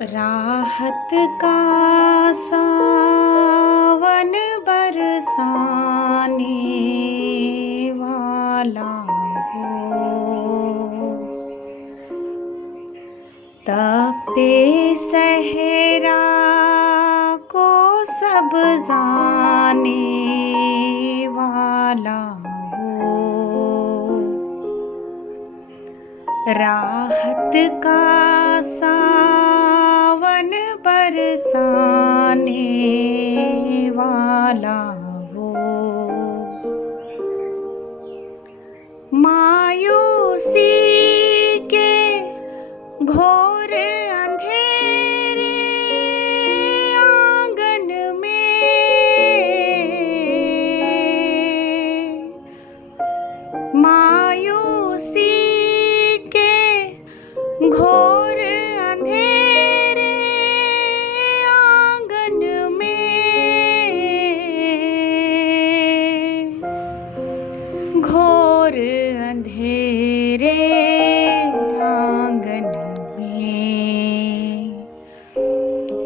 राहत का सावन बरसाने वाला वो, तपते सहरा को सब्जाने वाला वो, राहत का सावन बरसाने वाला वो, मायूसी के घोर अंधेरे आंगन में, मायूसी के घोर अंधेरे आंगन में, घोर अंधेरे आंगन में,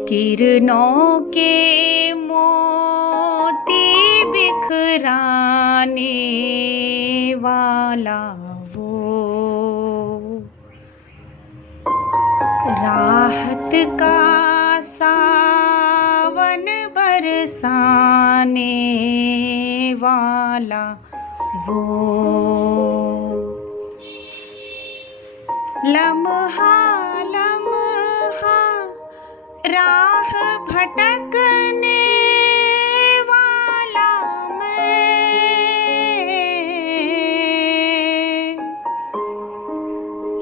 किरणों के मोती बिखराने वाला वो, राहत का सावन बरसाने वाला वो, लम्हा लम्हा राह भटकने वाला मैं,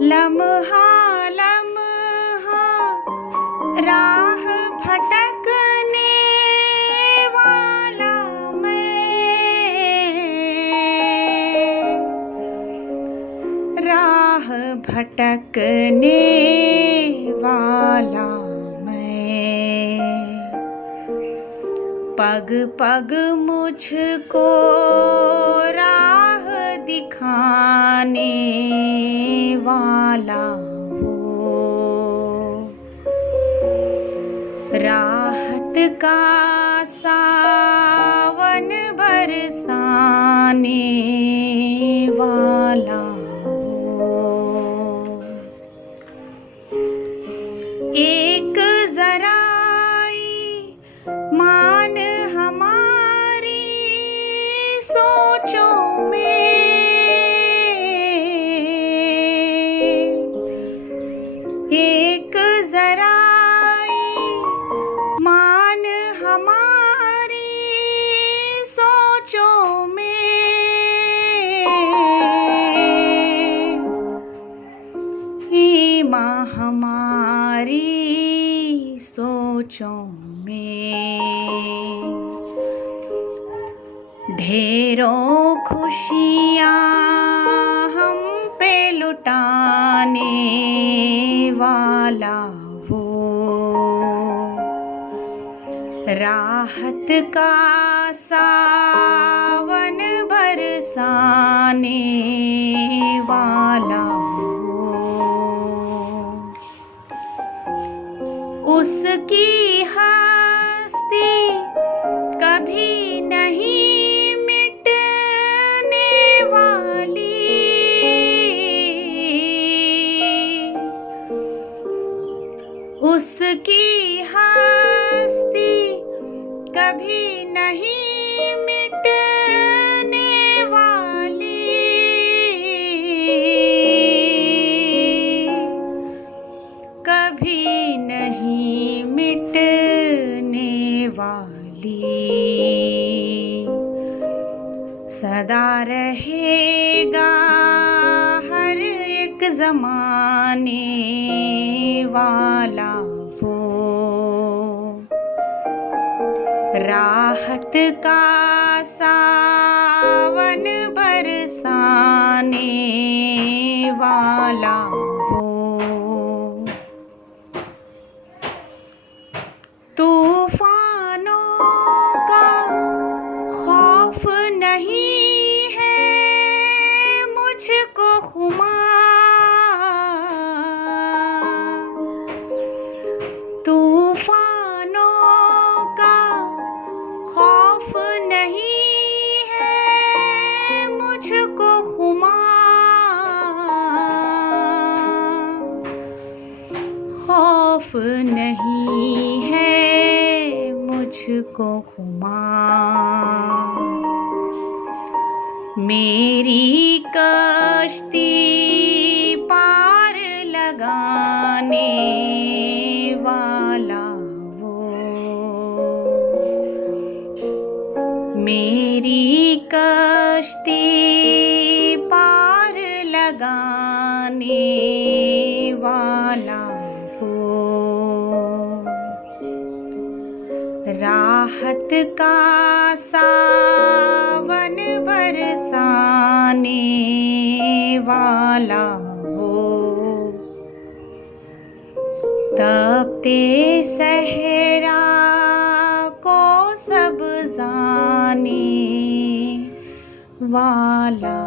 लम्हा लम्हा राह भटकने वाला मैं, राह भटकने वाला मैं, पग पग मुझको राह दिखाने वाला वो, राहत का सावन बरसाने वाला वो, एक जराई मान हमारी सोचों में, एक जराई मान हमारी सोचों में, ईमा हमारी सोचों में, ढेरों खुशियाँ हम पे लुटाने वाला वो, राहत का सावन बरसाने वाला वो, उसकी हस्ती कभी नहीं मिटने वाली, उसकी हस्ती कभी नहीं मिटने वाली, कभी नहीं मिटने वाली, सदा रहेगा हर एक ज़माने वाला वो, राहत का सावन बरसाने वाला वो, तूफानों का खौफ नहीं है मुझको खुमार, खौफ नहीं है मुझको खुमार, मेरी कश्ती पार लगाने वाला वो, मेरी कश्ती पार लगाने वाला हो, राहत का सावन बरसाने वाला हो, तपते सहरा को सब्जाने वाला